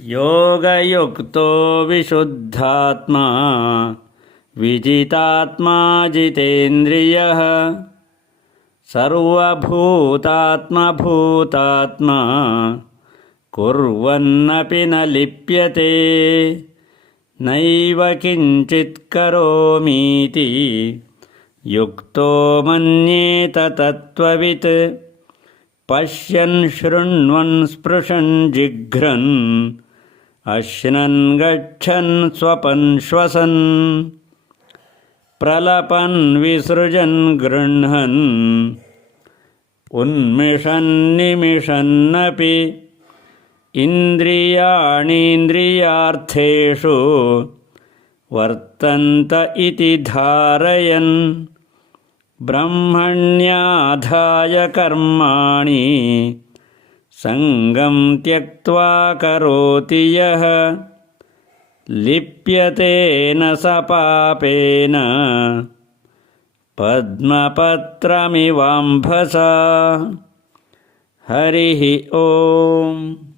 योगयुक्तो विशुद्धात्मा विजितात्मा जितेन्द्रियः। सर्वभूतात्मभूतात्मा कुर्वन्नपि न लिप्यते। नैव किञ्चित् करोमीति युक्तो मन्येत तत्त्ववित्। पश्यन् शृण्वन् स्पृशन् जिघ्रन् अश्नन् गच्छन् स्वपन् श्वसन्। प्रलपन् विसृजन् गृह्णन्। उन्मिषन्निमिषन्नपि इन्द्रियाणीन्द्रियार्थेषु वर्तन्त इति धारयन्। ब्रह्मण्याधाय कर्माणि सङ्गं त्यक्त्वा करोति यः। लिप्यतेन स पापेन। पद्मपत्रमिवाम्भसा। हरिः ओम्